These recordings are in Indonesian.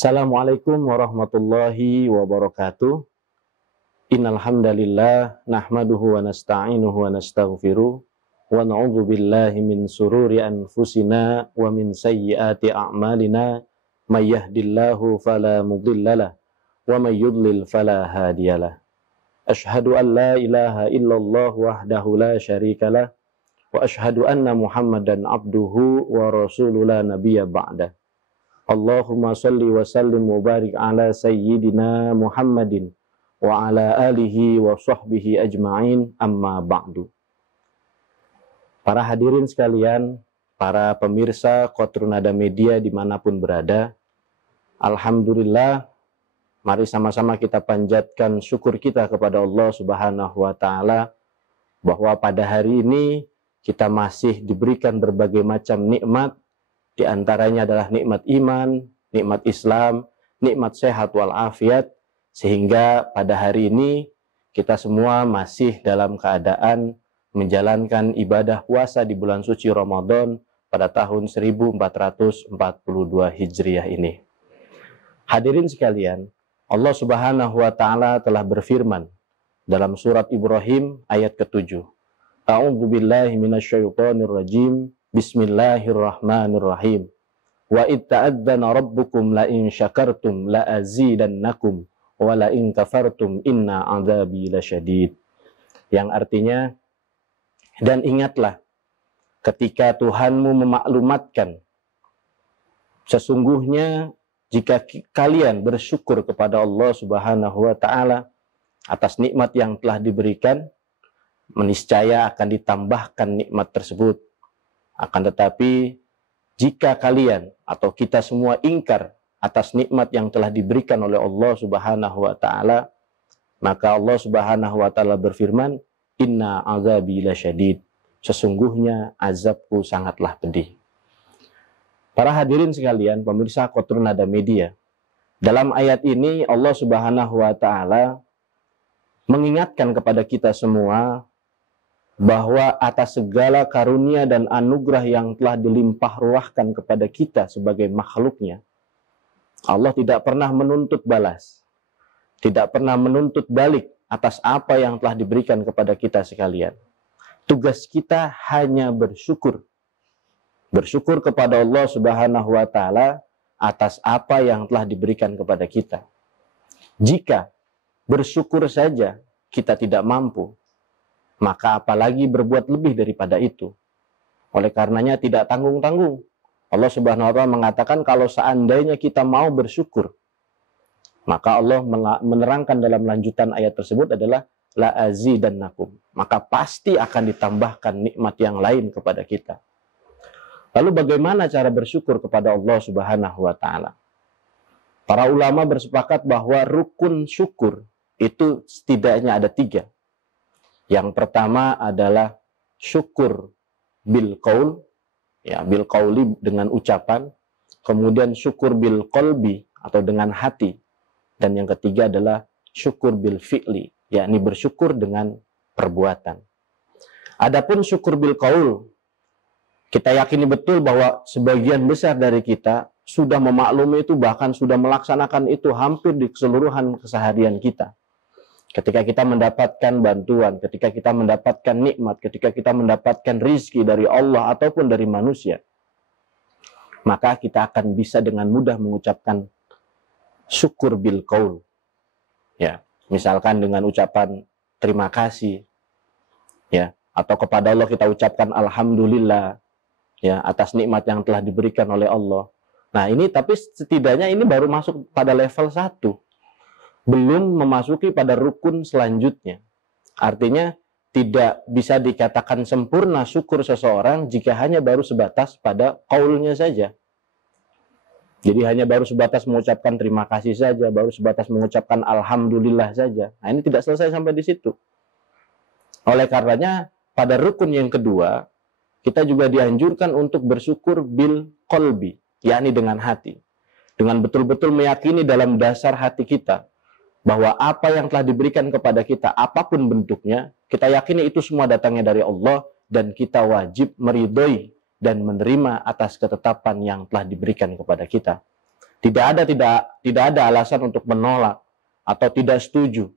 Assalamualaikum warahmatullahi wabarakatuh. Innal hamdalillah nahmaduhu wa nasta'inuhu wa nastaghfiruh wa na'udzu billahi min sururi anfusina wa min sayyiati a'malina may yahdihillahu fala mudhillalah wa may yudlil fala hadiyalah. Asyhadu an la ilaha illallah wahdahu la syarikalah wa asyhadu anna Muhammadan abduhu wa rasuluhu la nabiyya ba'dah. Allahumma salli wa sallim wa barik ala sayyidina Muhammadin wa ala alihi wa sahbihi ajma'in, amma ba'du. Para hadirin sekalian, para pemirsa Qatrunada Media dimanapun berada, alhamdulillah, mari sama-sama kita panjatkan syukur kita kepada Allah Subhanahu wa Ta'ala bahwa pada hari ini kita masih diberikan berbagai macam nikmat. Di antaranya adalah nikmat iman, nikmat Islam, nikmat sehat walafiat, sehingga pada hari ini kita semua masih dalam keadaan menjalankan ibadah puasa di bulan suci Ramadan pada tahun 1442 Hijriah ini. Hadirin sekalian, Allah Subhanahu wa Ta'ala telah berfirman dalam surat Ibrahim ayat ke-7. A'udzu billahi minasyaitonir rajim. Bismillahirrahmanirrahim. Wa id ta'adzana rabbukum la in syakartum la azidannakum wa la in kafartum inna 'adzabi lasyadid. Yang artinya, dan ingatlah ketika Tuhanmu memaklumatkan, sesungguhnya jika kalian bersyukur kepada Allah Subhanahu wa Ta'ala atas nikmat yang telah diberikan, meniscaya akan ditambahkan nikmat tersebut. Akan tetapi, jika kalian atau kita semua ingkar atas nikmat yang telah diberikan oleh Allah Subhanahu wa Ta'ala, maka Allah Subhanahu wa Ta'ala berfirman, Inna azabi lasyadid. Sesungguhnya azabku sangatlah pedih. Para hadirin sekalian, pemirsa Qatrunada Media, dalam ayat ini Allah Subhanahu wa Ta'ala mengingatkan kepada kita semua bahwa atas segala karunia dan anugerah yang telah dilimpah ruahkan kepada kita sebagai makhluknya, Allah tidak pernah menuntut balas, tidak pernah menuntut balik atas apa yang telah diberikan kepada kita sekalian. Tugas kita hanya bersyukur. Bersyukur kepada Allah Subhanahu wa Ta'ala atas apa yang telah diberikan kepada kita. Jika bersyukur saja kita tidak mampu, maka apalagi berbuat lebih daripada itu. Oleh karenanya tidak tanggung-tanggung. Allah Subhanahu wa Ta'ala mengatakan kalau seandainya kita mau bersyukur, maka Allah menerangkan dalam lanjutan ayat tersebut adalah la azidannakum. Maka pasti akan ditambahkan nikmat yang lain kepada kita. Lalu bagaimana cara bersyukur kepada Allah Subhanahu wa Ta'ala? Para ulama bersepakat bahwa rukun syukur itu setidaknya ada 3. Yang pertama adalah syukur bil qaul, ya, bil qauli dengan ucapan, kemudian syukur bil qalbi atau dengan hati, dan yang ketiga adalah syukur bil fi'li, yakni bersyukur dengan perbuatan. Adapun syukur bil qaul, kita yakini betul bahwa sebagian besar dari kita sudah memaklumi itu, bahkan sudah melaksanakan itu hampir di keseluruhan keseharian kita. Ketika kita mendapatkan bantuan, ketika kita mendapatkan nikmat, ketika kita mendapatkan rizki dari Allah ataupun dari manusia, maka kita akan bisa dengan mudah mengucapkan syukur bil qaul. Ya, misalkan dengan ucapan terima kasih, ya, atau kepada Allah kita ucapkan alhamdulillah, ya, atas nikmat yang telah diberikan oleh Allah. Nah, ini tapi setidaknya ini baru masuk pada level 1. Belum memasuki pada rukun selanjutnya. Artinya tidak bisa dikatakan sempurna syukur seseorang jika hanya baru sebatas pada qaulnya saja. Jadi hanya baru sebatas mengucapkan terima kasih saja, baru sebatas mengucapkan alhamdulillah saja. Nah, ini tidak selesai sampai di situ. Oleh karenanya pada rukun yang kedua, kita juga dianjurkan untuk bersyukur bil qalbi, yakni dengan hati. Dengan betul-betul meyakini dalam dasar hati kita bahwa apa yang telah diberikan kepada kita, apapun bentuknya, kita yakini itu semua datangnya dari Allah, dan kita wajib meridhoi dan menerima atas ketetapan yang telah diberikan kepada kita. Tidak ada alasan untuk menolak atau tidak setuju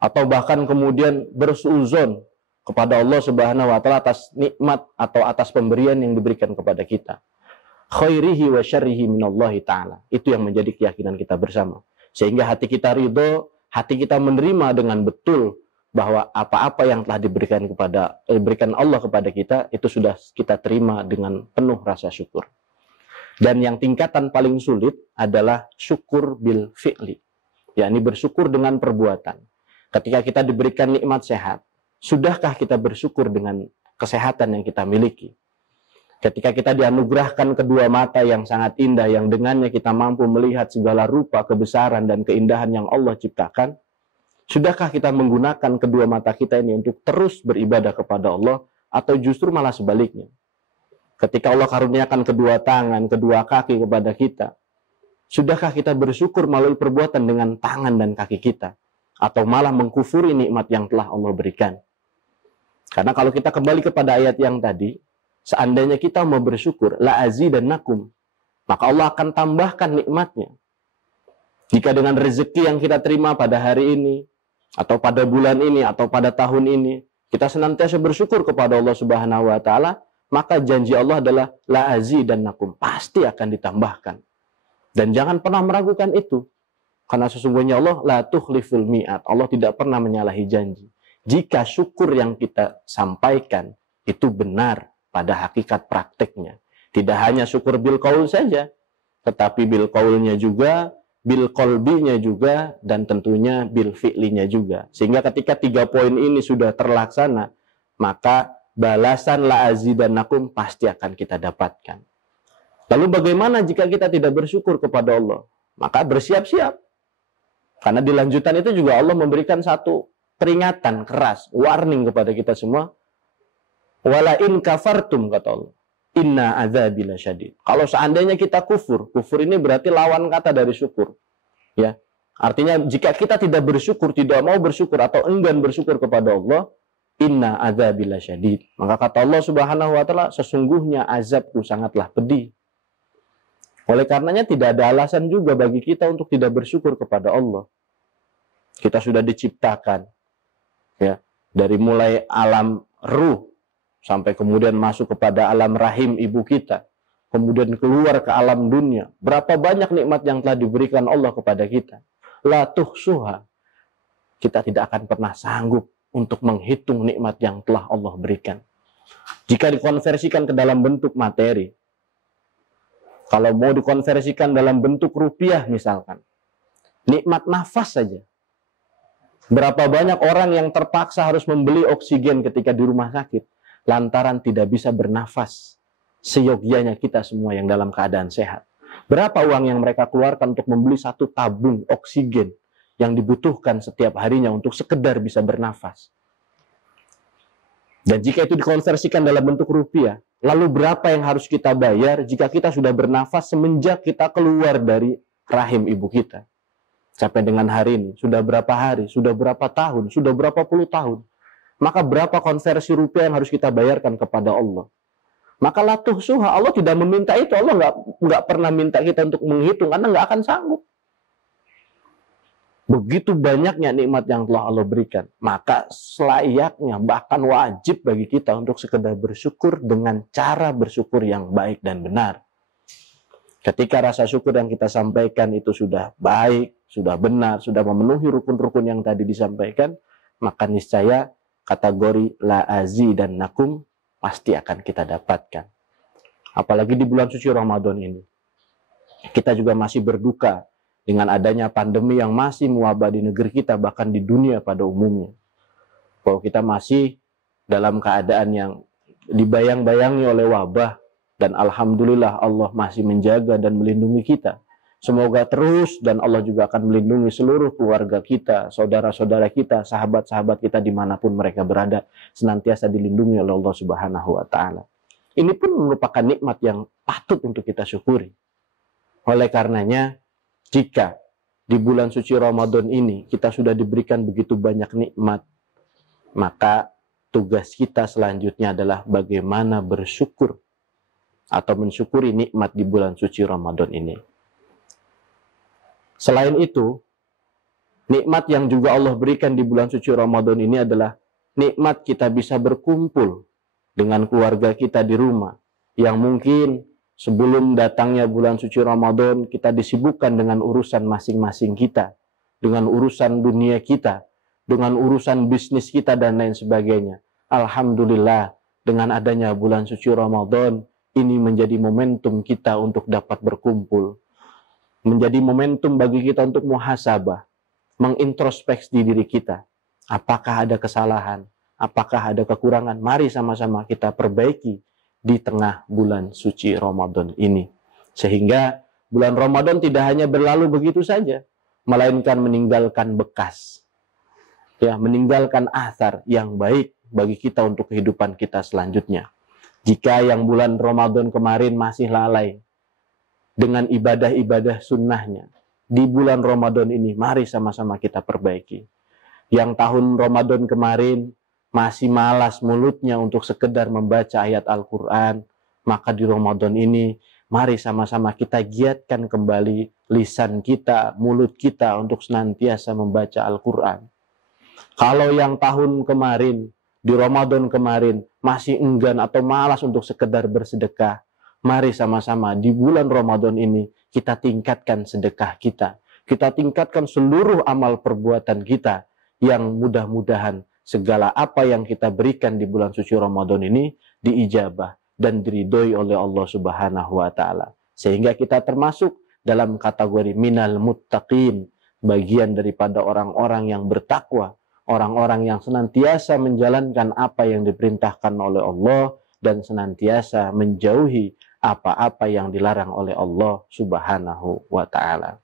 atau bahkan kemudian bersuuzon kepada Allah Subhanahu wa taala atas nikmat atau atas pemberian yang diberikan kepada kita. Khairihi wa syarrihi minallahi ta'ala. Itu yang menjadi keyakinan kita bersama. Sehingga hati kita ridho, hati kita menerima dengan betul bahwa apa-apa yang telah diberikan Allah kepada kita, itu sudah kita terima dengan penuh rasa syukur. Dan yang tingkatan paling sulit adalah syukur bil fi'li, yakni bersyukur dengan perbuatan. Ketika kita diberikan nikmat sehat, sudahkah kita bersyukur dengan kesehatan yang kita miliki? Ketika kita dianugerahkan kedua mata yang sangat indah, yang dengannya kita mampu melihat segala rupa, kebesaran, dan keindahan yang Allah ciptakan, sudahkah kita menggunakan kedua mata kita ini untuk terus beribadah kepada Allah, atau justru malah sebaliknya? Ketika Allah karuniakan kedua tangan, kedua kaki kepada kita, sudahkah kita bersyukur melalui perbuatan dengan tangan dan kaki kita, atau malah mengkufuri nikmat yang telah Allah berikan? Karena kalau kita kembali kepada ayat yang tadi, seandainya kita mau bersyukur, la azidannakum, maka Allah akan tambahkan nikmatnya. Jika dengan rezeki yang kita terima pada hari ini, atau pada bulan ini, atau pada tahun ini, kita senantiasa bersyukur kepada Allah Subhanahu wa taala, maka janji Allah adalah la azidannakum, pasti akan ditambahkan. Dan jangan pernah meragukan itu. Karena sesungguhnya Allah la tukhliful mi'at, Allah tidak pernah menyalahi janji. Jika syukur yang kita sampaikan itu benar pada hakikat prakteknya. Tidak hanya syukur bil qaul saja, tetapi bil qaulnya juga, bil qalbinya juga, dan tentunya bil fi'linya juga. Sehingga ketika 3 poin ini sudah terlaksana, maka balasan la azidannakum pasti akan kita dapatkan. Lalu bagaimana jika kita tidak bersyukur kepada Allah? Maka bersiap-siap. Karena di lanjutan itu juga Allah memberikan satu peringatan keras, warning kepada kita semua. Wala in kafartum, kata Allah, inna adzabi lasyadid. Kalau seandainya kita kufur ini berarti lawan kata dari syukur. Ya. Artinya jika kita tidak bersyukur, tidak mau bersyukur atau enggan bersyukur kepada Allah, inna adzabi lasyadid. Maka kata Allah Subhanahu wa taala, sesungguhnya azabku sangatlah pedih. Oleh karenanya tidak ada alasan juga bagi kita untuk tidak bersyukur kepada Allah. Kita sudah diciptakan, ya, dari mulai alam ruh sampai kemudian masuk kepada alam rahim ibu kita, kemudian keluar ke alam dunia. Berapa banyak nikmat yang telah diberikan Allah kepada kita. La tuhsuha. Kita tidak akan pernah sanggup untuk menghitung nikmat yang telah Allah berikan. Jika dikonversikan ke dalam bentuk materi, kalau mau dikonversikan dalam bentuk rupiah misalkan, nikmat nafas saja. Berapa banyak orang yang terpaksa harus membeli oksigen ketika di rumah sakit, lantaran tidak bisa bernafas seyogyanya kita semua yang dalam keadaan sehat. Berapa uang yang mereka keluarkan untuk membeli satu tabung oksigen yang dibutuhkan setiap harinya untuk sekedar bisa bernafas. Dan jika itu dikonversikan dalam bentuk rupiah, lalu berapa yang harus kita bayar jika kita sudah bernafas semenjak kita keluar dari rahim ibu kita? Sampai dengan hari ini, sudah berapa hari, sudah berapa tahun, sudah berapa puluh tahun. Maka berapa konversi rupiah yang harus kita bayarkan kepada Allah? Maka la tuhsuha, Allah tidak meminta itu. Allah nggak pernah minta kita untuk menghitung, karena nggak akan sanggup. Begitu banyaknya nikmat yang telah Allah berikan. Maka selayaknya, bahkan wajib bagi kita untuk sekedar bersyukur dengan cara bersyukur yang baik dan benar. Ketika rasa syukur yang kita sampaikan itu sudah baik, sudah benar, sudah memenuhi rukun-rukun yang tadi disampaikan, maka niscaya kategori la azidannakum pasti akan kita dapatkan. Apalagi di bulan suci Ramadan ini. Kita juga masih berduka dengan adanya pandemi yang masih mewabah di negeri kita, bahkan di dunia pada umumnya. Bahwa kita masih dalam keadaan yang dibayang-bayangi oleh wabah, dan alhamdulillah Allah masih menjaga dan melindungi kita. Semoga terus, dan Allah juga akan melindungi seluruh keluarga kita, saudara-saudara kita, sahabat-sahabat kita dimanapun mereka berada, senantiasa dilindungi oleh Allah Subhanahu wa ta'ala. Ini pun merupakan nikmat yang patut untuk kita syukuri. Oleh karenanya, jika di bulan suci Ramadan ini kita sudah diberikan begitu banyak nikmat, maka tugas kita selanjutnya adalah bagaimana bersyukur atau mensyukuri nikmat di bulan suci Ramadan ini. Selain itu, nikmat yang juga Allah berikan di bulan suci Ramadan ini adalah nikmat kita bisa berkumpul dengan keluarga kita di rumah, yang mungkin sebelum datangnya bulan suci Ramadan kita disibukkan dengan urusan masing-masing kita, dengan urusan dunia kita, dengan urusan bisnis kita dan lain sebagainya. Alhamdulillah, dengan adanya bulan suci Ramadan ini menjadi momentum kita untuk dapat berkumpul, menjadi momentum bagi kita untuk muhasabah, mengintrospeksi diri kita. Apakah ada kesalahan? Apakah ada kekurangan? Mari sama-sama kita perbaiki di tengah bulan suci Ramadan ini. Sehingga bulan Ramadan tidak hanya berlalu begitu saja, melainkan meninggalkan bekas. Ya, meninggalkan athar yang baik bagi kita untuk kehidupan kita selanjutnya. Jika yang bulan Ramadan kemarin masih lalai dengan ibadah-ibadah sunnahnya, di bulan Ramadan ini, mari sama-sama kita perbaiki. Yang tahun Ramadan kemarin masih malas mulutnya untuk sekedar membaca ayat Al-Quran, maka di Ramadan ini, mari sama-sama kita giatkan kembali lisan kita, mulut kita untuk senantiasa membaca Al-Quran. Kalau yang tahun kemarin, di Ramadan kemarin, masih enggan atau malas untuk sekedar bersedekah, mari sama-sama di bulan Ramadan ini kita tingkatkan sedekah kita. Kita tingkatkan seluruh amal perbuatan kita yang mudah-mudahan segala apa yang kita berikan di bulan suci Ramadan ini diijabah dan diridhoi oleh Allah Subhanahu wa taala. Sehingga kita termasuk dalam kategori minal muttaqin, bagian daripada orang-orang yang bertakwa, orang-orang yang senantiasa menjalankan apa yang diperintahkan oleh Allah dan senantiasa menjauhi apa-apa yang dilarang oleh Allah Subhanahu wa taala.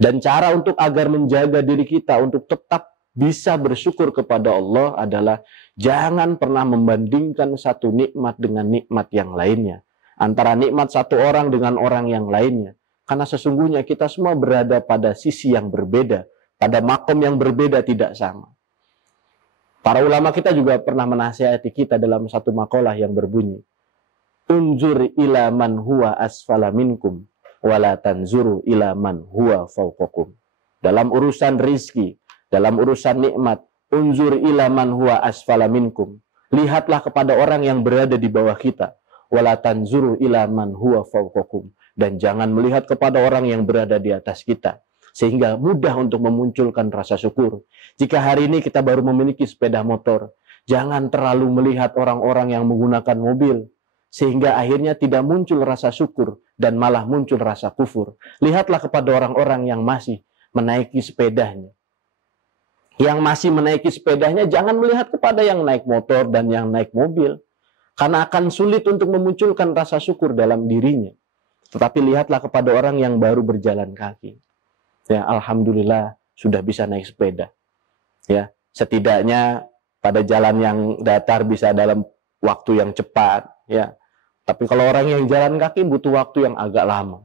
Dan cara untuk agar menjaga diri kita untuk tetap bisa bersyukur kepada Allah adalah jangan pernah membandingkan satu nikmat dengan nikmat yang lainnya, antara nikmat satu orang dengan orang yang lainnya. Karena sesungguhnya kita semua berada pada sisi yang berbeda, pada makom yang berbeda, tidak sama. Para ulama kita juga pernah menasihati kita dalam satu makalah yang berbunyi, unzur ila man huwa asfala minkum wala tanzuru ila man huwa fawqakum. Dalam urusan rizki, dalam urusan nikmat, unzur ila man huwa asfala minkum. Lihatlah kepada orang yang berada di bawah kita. Wala tanzuru ila man huwa fawqakum. Dan jangan melihat kepada orang yang berada di atas kita. Sehingga mudah untuk memunculkan rasa syukur. Jika hari ini kita baru memiliki sepeda motor, jangan terlalu melihat orang-orang yang menggunakan mobil, sehingga akhirnya tidak muncul rasa syukur dan malah muncul rasa kufur. Lihatlah kepada orang-orang yang masih menaiki sepedanya. Yang masih menaiki sepedanya, jangan melihat kepada yang naik motor dan yang naik mobil, karena akan sulit untuk memunculkan rasa syukur dalam dirinya. Tetapi lihatlah kepada orang yang baru berjalan kaki. Ya, alhamdulillah sudah bisa naik sepeda. Ya, setidaknya pada jalan yang datar bisa dalam waktu yang cepat. Ya, tapi kalau orang yang jalan kaki butuh waktu yang agak lama.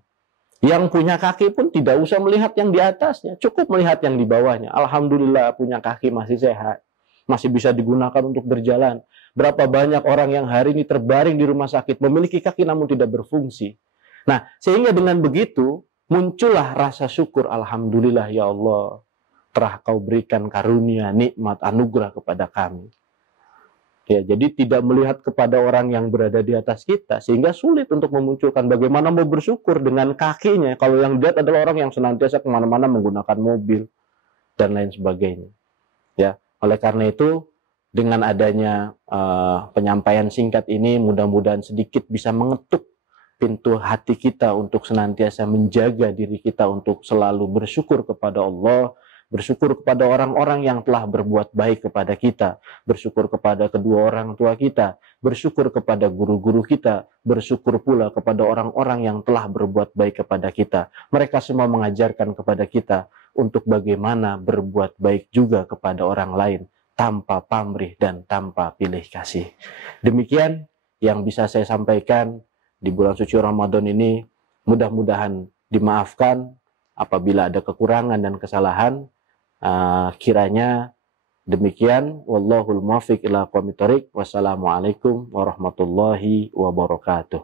Yang punya kaki pun tidak usah melihat yang di atasnya, cukup melihat yang di bawahnya. Alhamdulillah punya kaki masih sehat, masih bisa digunakan untuk berjalan. Berapa banyak orang yang hari ini terbaring di rumah sakit, memiliki kaki namun tidak berfungsi. Nah, sehingga dengan begitu, muncullah rasa syukur. Alhamdulillah ya Allah, telah kau berikan karunia, nikmat, anugerah kepada kami. Ya, jadi tidak melihat kepada orang yang berada di atas kita, sehingga sulit untuk memunculkan bagaimana mau bersyukur dengan kakinya, kalau yang dilihat adalah orang yang senantiasa kemana-mana menggunakan mobil, dan lain sebagainya. Ya, oleh karena itu, dengan adanya penyampaian singkat ini, mudah-mudahan sedikit bisa mengetuk pintu hati kita untuk senantiasa menjaga diri kita untuk selalu bersyukur kepada Allah, bersyukur kepada orang-orang yang telah berbuat baik kepada kita, bersyukur kepada kedua orang tua kita, bersyukur kepada guru-guru kita, bersyukur pula kepada orang-orang yang telah berbuat baik kepada kita. Mereka semua mengajarkan kepada kita untuk bagaimana berbuat baik juga kepada orang lain, tanpa pamrih dan tanpa pilih kasih. Demikian yang bisa saya sampaikan di bulan suci Ramadan ini. Mudah-mudahan dimaafkan apabila ada kekurangan dan kesalahan. Kiranya demikian. Wallahul muwaffiq ila aqwamit thoriq. Wassalamualaikum warahmatullahi wabarakatuh.